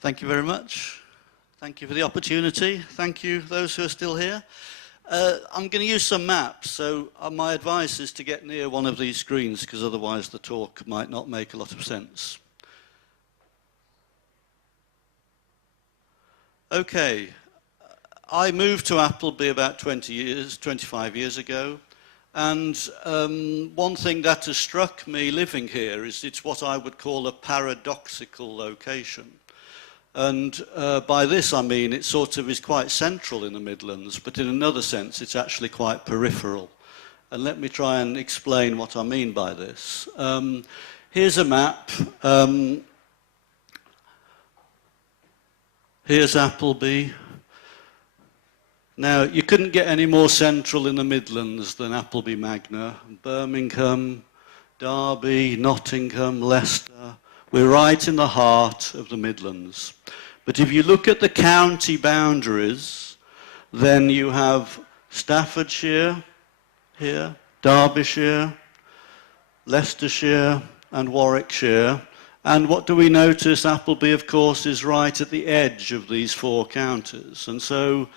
Thank you very much. Thank you for the opportunity. Thank you, those who are still here. I'm going to use some maps, so my advice is to get near one of these screens, because otherwise the talk might not make a lot of sense. Okay, I moved to Appleby about 25 years ago, and one thing that has struck me living here is it's what I would call a paradoxical location. And by this I mean it sort of is quite central in the Midlands, but in another sense it's actually quite peripheral. And let me try and explain what I mean by this. Here's a map. Here's Appleby. Now, you couldn't get any more central in the Midlands than Appleby Magna. Birmingham, Derby, Nottingham, Leicester. We're right in the heart of the Midlands. But if you look at the county boundaries, then you have Staffordshire here, Derbyshire, Leicestershire, and Warwickshire. And what do we notice? Appleby, of course, is right at the edge of these four counties. And so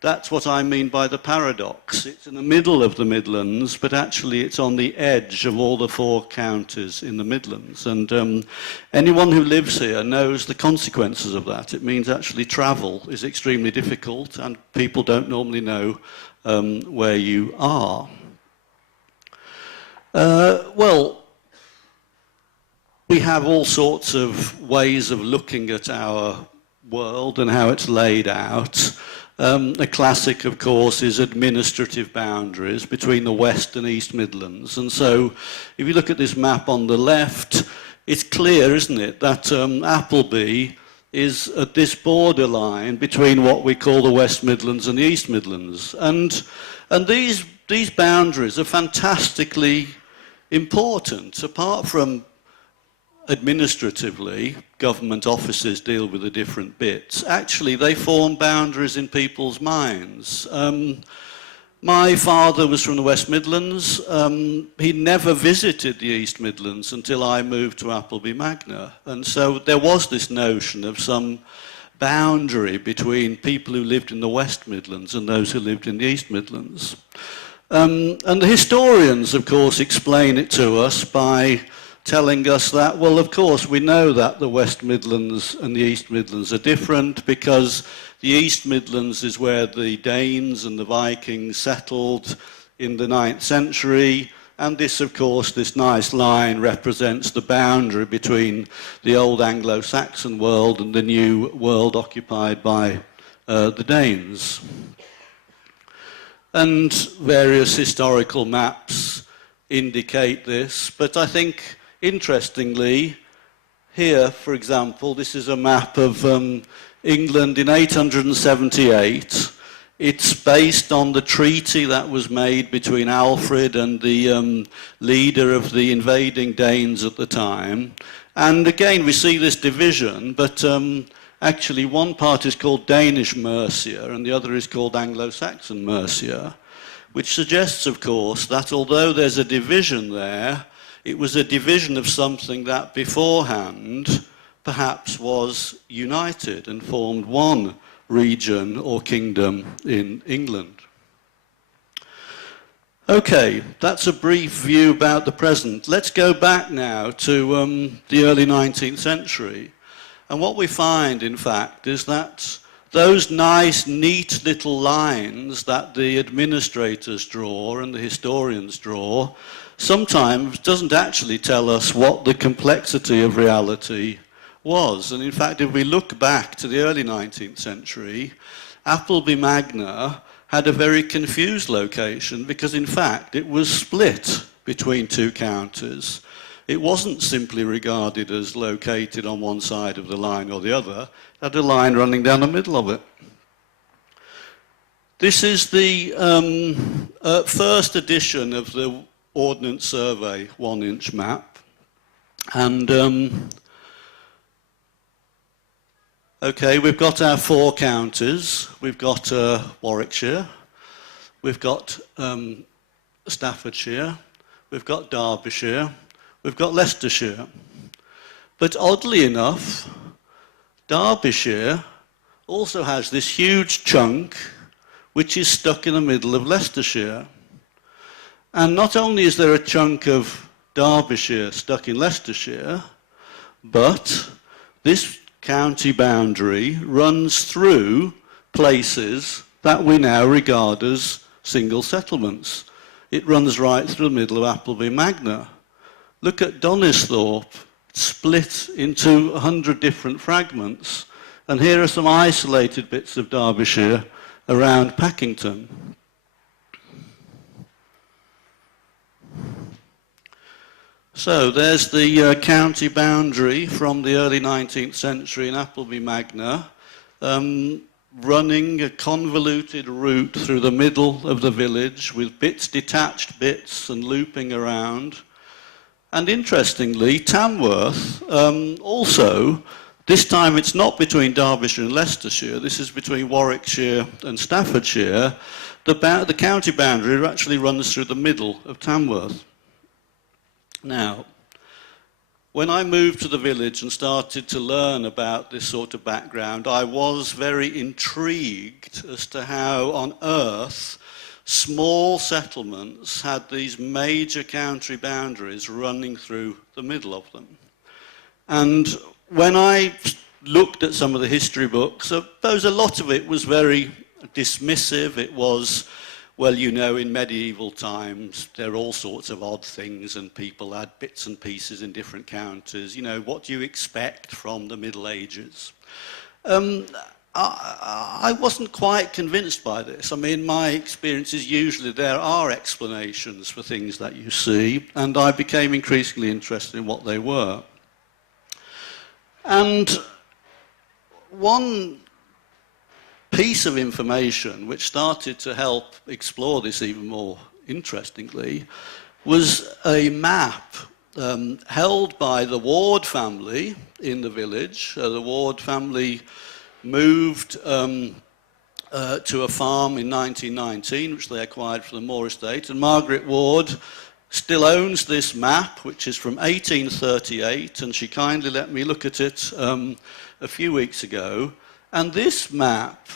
that's what I mean by the paradox. It's in the middle of the Midlands, but actually it's on the edge of all the four counties in the Midlands. And anyone who lives here knows the consequences of that. It means actually travel is extremely difficult, and people don't normally know where you are. Well, we have all sorts of ways of looking at our world and how it's laid out. A classic, of course, is administrative boundaries between the West and East Midlands. And so if you look at this map on the left, it's clear, isn't it, that Appleby is at this borderline between what we call the West Midlands and the East Midlands. And these boundaries are fantastically important. Apart from administratively, government offices deal with the different bits. Actually, they form boundaries in people's minds. My father was from the West Midlands. He never visited the East Midlands until I moved to Appleby Magna. And so there was this notion of some boundary between people who lived in the West Midlands and those who lived in the East Midlands. And the historians, of course, explain it to us by telling us that, well, of course, we know that the West Midlands and the East Midlands are different because the East Midlands is where the Danes and the Vikings settled in the 9th century, and this, of course, this nice line represents the boundary between the old Anglo-Saxon world and the new world occupied by the Danes. And various historical maps indicate this, but I think interestingly, here, for example, this is a map of England in 878. It's based on the treaty that was made between Alfred and the leader of the invading Danes at the time. And again, we see this division, but actually one part is called Danish Mercia and the other is called Anglo-Saxon Mercia, which suggests, of course, that although there's a division there, it was a division of something that beforehand perhaps was united and formed one region or kingdom in England. Okay, that's a brief view about the present. Let's go back now to the early 19th century. And what we find, in fact, is that those nice, neat little lines that the administrators draw and the historians draw sometimes doesn't actually tell us what the complexity of reality was. And in fact, if we look back to the early 19th century, Appleby Magna had a very confused location because, in fact, it was split between two counties. It wasn't simply regarded as located on one side of the line or the other. It had a line running down the middle of it. This is the first edition of the Ordnance Survey 1-inch map. And okay, we've got our four counties. We've got Warwickshire, we've got Staffordshire, we've got Derbyshire, we've got Leicestershire. But oddly enough, Derbyshire also has this huge chunk which is stuck in the middle of Leicestershire. And not only is there a chunk of Derbyshire stuck in Leicestershire, but this county boundary runs through places that we now regard as single settlements. It runs right through the middle of Appleby Magna. Look at Donisthorpe, split into 100 different fragments. And here are some isolated bits of Derbyshire around Packington. So there's the county boundary from the early 19th century in Appleby Magna, running a convoluted route through the middle of the village with detached bits and looping around. And interestingly, Tamworth also, this time it's not between Derbyshire and Leicestershire, this is between Warwickshire and Staffordshire. The county boundary actually runs through the middle of Tamworth. Now, when I moved to the village and started to learn about this sort of background, I was very intrigued as to how on earth small settlements had these major county boundaries running through the middle of them. And when I looked at some of the history books, I suppose a lot of it was very dismissive. It was, well, you know, in medieval times, there are all sorts of odd things and people had bits and pieces in different counties. You know, what do you expect from the Middle Ages? I wasn't quite convinced by this. I mean, my experience is usually there are explanations for things that you see, and I became increasingly interested in what they were. And one piece of information which started to help explore this even more interestingly was a map held by the Ward family in the village. The Ward family moved to a farm in 1919, which they acquired from the Moore estate, and Margaret Ward still owns this map, which is from 1838, and she kindly let me look at it a few weeks ago. And this map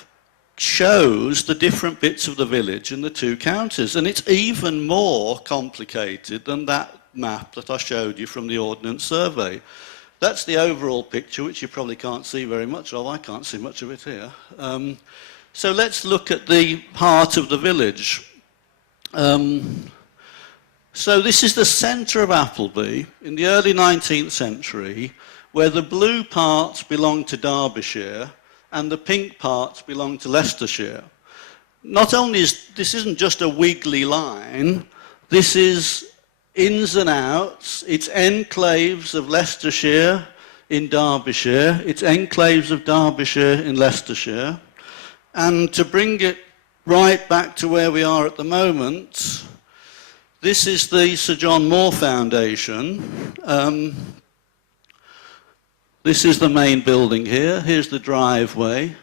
shows the different bits of the village in the two counties. And it's even more complicated than that map that I showed you from the Ordnance Survey. That's the overall picture, which you probably can't see very much of. I can't see much of it here. So let's look at the heart of the village. So this is the centre of Appleby in the early 19th century, where the blue parts belong to Derbyshire and the pink parts belong to Leicestershire. Not only this isn't just a wiggly line, this is ins and outs, it's enclaves of Leicestershire in Derbyshire, it's enclaves of Derbyshire in Leicestershire. And to bring it right back to where we are at the moment, this is the Sir John Moore Foundation. This is the main building here. Here's the driveway.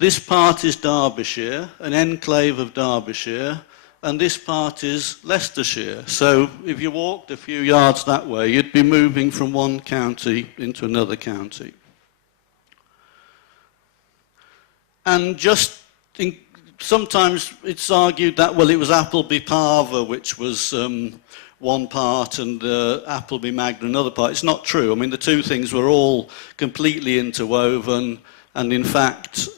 This part is Derbyshire, an enclave of Derbyshire, and this part is Leicestershire. So if you walked a few yards that way, you'd be moving from one county into another county. And sometimes it's argued that, well, it was Appleby Parva, which was one part, and Appleby Magna another part. It's not true. I mean, the two things were all completely interwoven, and in fact,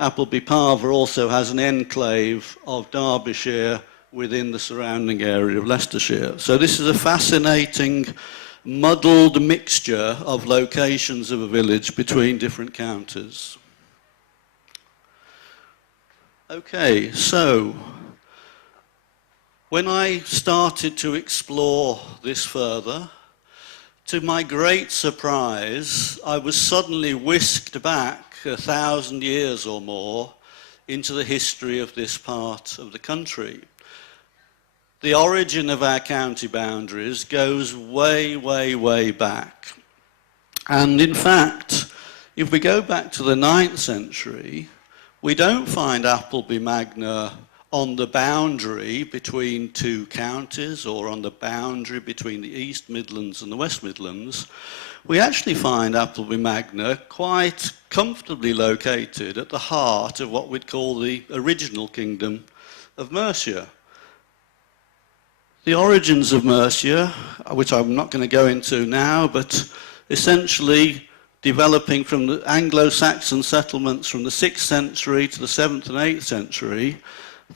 Appleby Parva also has an enclave of Derbyshire within the surrounding area of Leicestershire. So this is a fascinating, muddled mixture of locations of a village between different counties. Okay, so when I started to explore this further, to my great surprise, I was suddenly whisked back 1,000 years or more into the history of this part of the country. The origin of our county boundaries goes way, way, way back. And in fact, if we go back to the 9th century, we don't find Appleby Magna on the boundary between two counties or on the boundary between the East Midlands and the West Midlands. we actually find Appleby Magna quite comfortably located at the heart of what we'd call the original kingdom of Mercia. The origins of Mercia, which I'm not going to go into now, but essentially developing from the Anglo-Saxon settlements from the 6th century to the 7th and 8th century,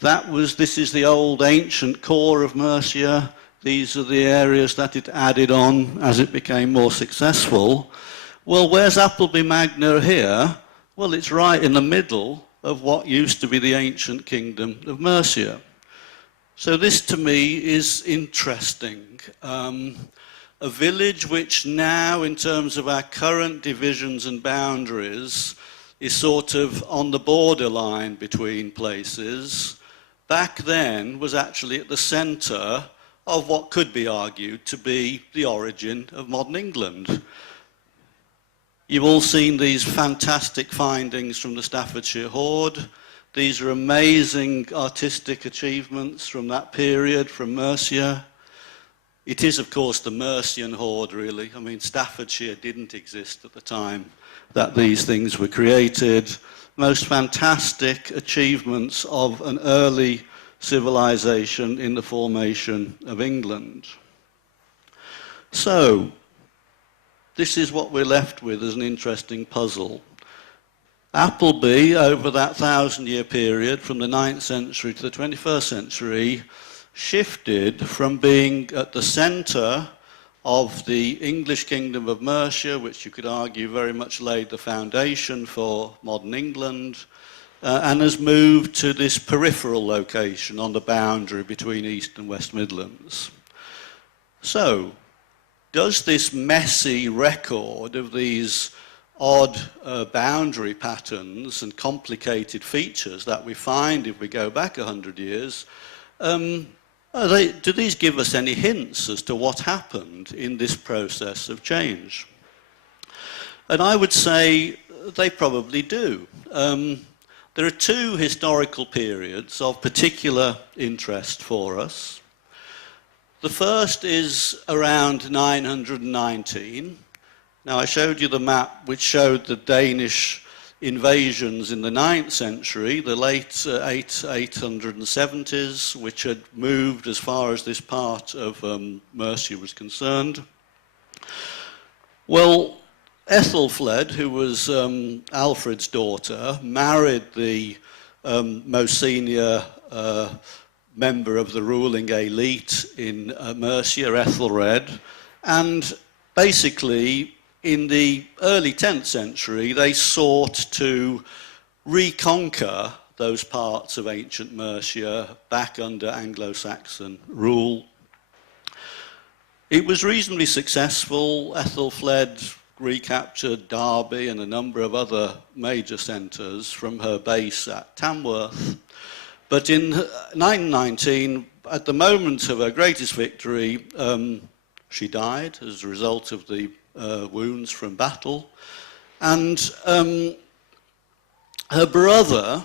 this is the old ancient core of Mercia. These are the areas that it added on as it became more successful. Well, where's Appleby Magna here? Well, it's right in the middle of what used to be the ancient kingdom of Mercia. So this to me is interesting. A village which now, in terms of our current divisions and boundaries, is sort of on the borderline between places, back then was actually at the centre of what could be argued to be the origin of modern England. You've all seen these fantastic findings from the Staffordshire Hoard. These are amazing artistic achievements from that period, from Mercia. It is, of course, the Mercian Hoard, really. I mean, Staffordshire didn't exist at the time that these things were created. Most fantastic achievements of an early civilization in the formation of England. So, this is what we're left with as an interesting puzzle. Appleby, over that 1,000-year period, from the 9th century to the 21st century, shifted from being at the centre of the English kingdom of Mercia, which you could argue very much laid the foundation for modern England, and has moved to this peripheral location on the boundary between East and West Midlands. So, does this messy record of these odd boundary patterns and complicated features that we find if we go back 100 years, do these give us any hints as to what happened in this process of change? And I would say they probably do. There are two historical periods of particular interest for us. The first is around 919. Now, I showed you the map which showed the Danish invasions in the 9th century, the late 870s, which had moved as far as this part of Mercia was concerned. Well, Ethelfled, who was Alfred's daughter, married the most senior member of the ruling elite in Mercia, Ethelred, and basically in the early 10th century, they sought to reconquer those parts of ancient Mercia back under Anglo-Saxon rule. It was reasonably successful. Ethelfled recaptured Derby and a number of other major centres from her base at Tamworth. But in 919, at the moment of her greatest victory, she died as a result of the wounds from battle. And her brother,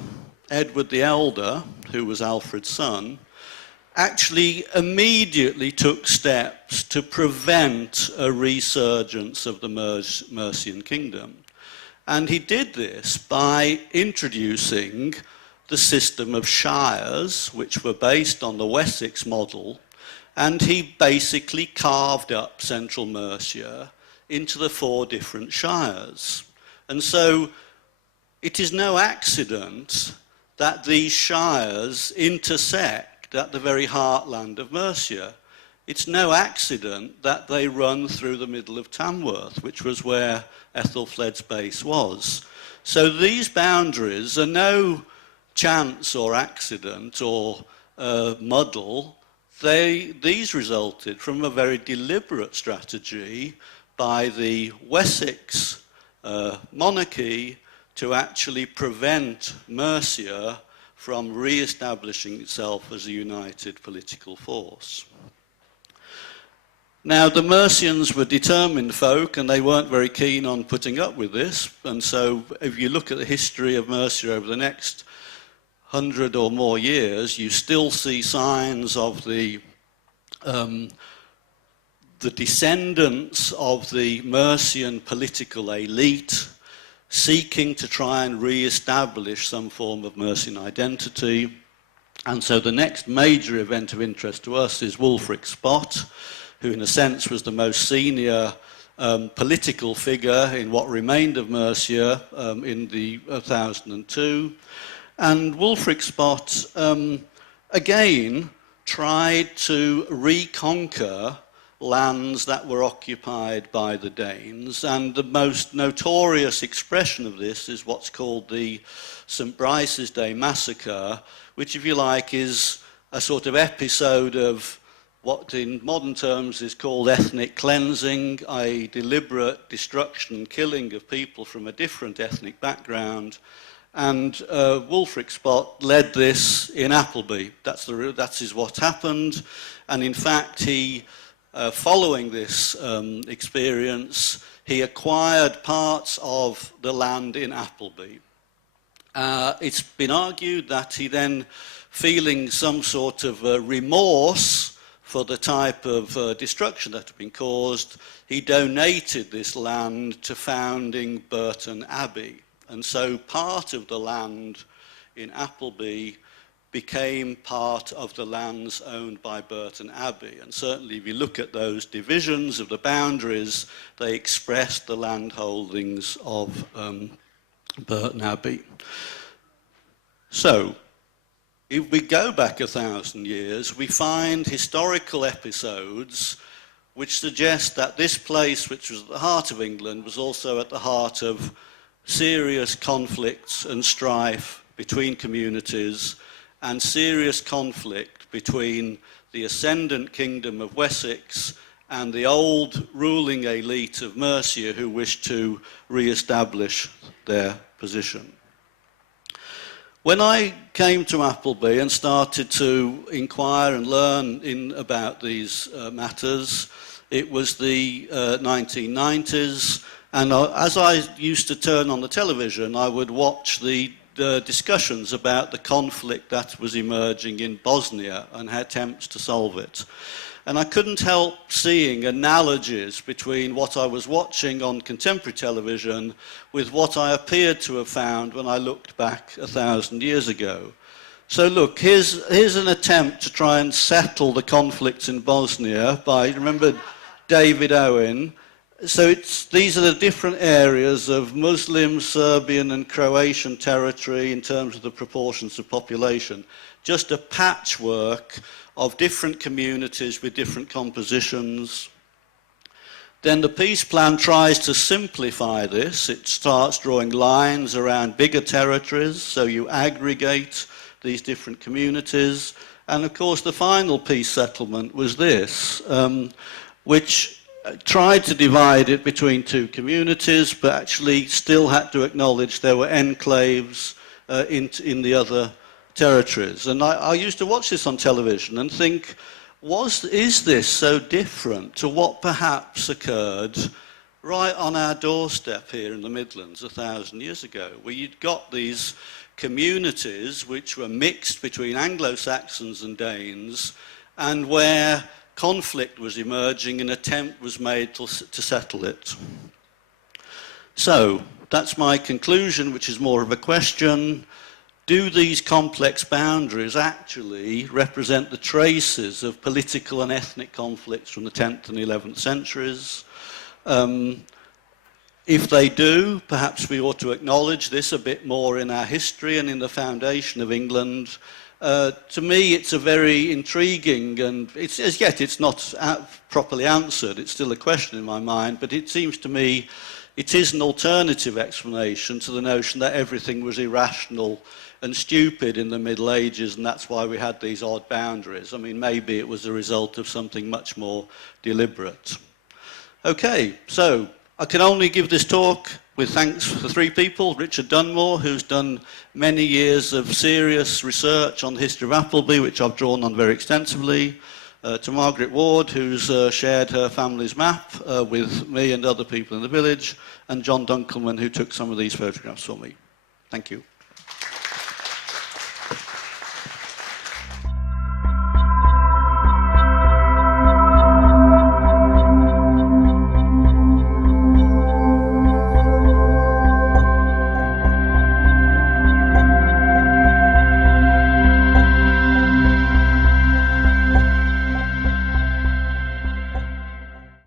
Edward the Elder, who was Alfred's son, actually immediately took steps to prevent a resurgence of the Mercian kingdom. And he did this by introducing the system of shires, which were based on the Wessex model, and he basically carved up central Mercia into the 4 different shires. And so it is no accident that these shires intersect at the very heartland of Mercia. It's no accident that they run through the middle of Tamworth, which was where Ethelfled's base was. So these boundaries are no chance or accident or muddle. These resulted from a very deliberate strategy by the Wessex monarchy to actually prevent Mercia from re-establishing itself as a united political force. Now, the Mercians were determined folk, and they weren't very keen on putting up with this. And so if you look at the history of Mercia over the next 100 or more years, you still see signs of the the descendants of the Mercian political elite seeking to try and re-establish some form of Mercian identity. And so the next major event of interest to us is Wulfric's Spot, who in a sense was the most senior political figure in what remained of Mercia in the 1002. And Wulfric's Spot, again, tried to reconquer lands that were occupied by the Danes, and the most notorious expression of this is what's called the St. Brice's Day Massacre, which, if you like, is a sort of episode of what in modern terms is called ethnic cleansing, i.e. deliberate destruction and killing of people from a different ethnic background. And Wulfric's Spot led this in Appleby. That is what happened. And in fact, he, following this experience, he acquired parts of the land in Appleby. It's been argued that he then, feeling some sort of remorse for the type of destruction that had been caused, he donated this land to founding Burton Abbey. And so part of the land in Appleby became part of the lands owned by Burton Abbey. And certainly if you look at those divisions of the boundaries, they expressed the land holdings of Burton Abbey. So, if we go back 1,000 years, we find historical episodes which suggest that this place, which was at the heart of England, was also at the heart of serious conflicts and strife between communities, and serious conflict between the ascendant kingdom of Wessex and the old ruling elite of Mercia, who wished to re-establish their position. When I came to Appleby and started to inquire and learn about these matters, it was the 1990s, and as I used to turn on the television, I would watch the discussions about the conflict that was emerging in Bosnia and attempts to solve it. And I couldn't help seeing analogies between what I was watching on contemporary television with what I appeared to have found when I looked back 1,000 years ago. So look, here's an attempt to try and settle the conflicts in Bosnia by, remember, David Owen. So these are the different areas of Muslim, Serbian and Croatian territory in terms of the proportions of population. Just a patchwork of different communities with different compositions. Then the peace plan tries to simplify this. It starts drawing lines around bigger territories, so you aggregate these different communities. And of course the final peace settlement was this, which tried to divide it between two communities, but actually still had to acknowledge there were enclaves in the other territories. And I used to watch this on television and think, is this so different to what perhaps occurred right on our doorstep here in the Midlands 1,000 years ago, where you'd got these communities which were mixed between Anglo-Saxons and Danes, and where conflict was emerging, an attempt was made to settle it. So, that's my conclusion, which is more of a question. Do these complex boundaries actually represent the traces of political and ethnic conflicts from the 10th and 11th centuries? If they do, perhaps we ought to acknowledge this a bit more in our history and in the foundation of England. To me, it's a very intriguing, and as yet it's not properly answered. It's still a question in my mind, but it seems to me it is an alternative explanation to the notion that everything was irrational and stupid in the Middle Ages, and that's why we had these odd boundaries. I mean, maybe it was a result of something much more deliberate. Okay, so I can only give this talk with thanks for three people. Richard Dunmore, who's done many years of serious research on the history of Appleby, which I've drawn on very extensively. To Margaret Ward, who's shared her family's map with me and other people in the village. And John Dunkelman, who took some of these photographs for me. Thank you.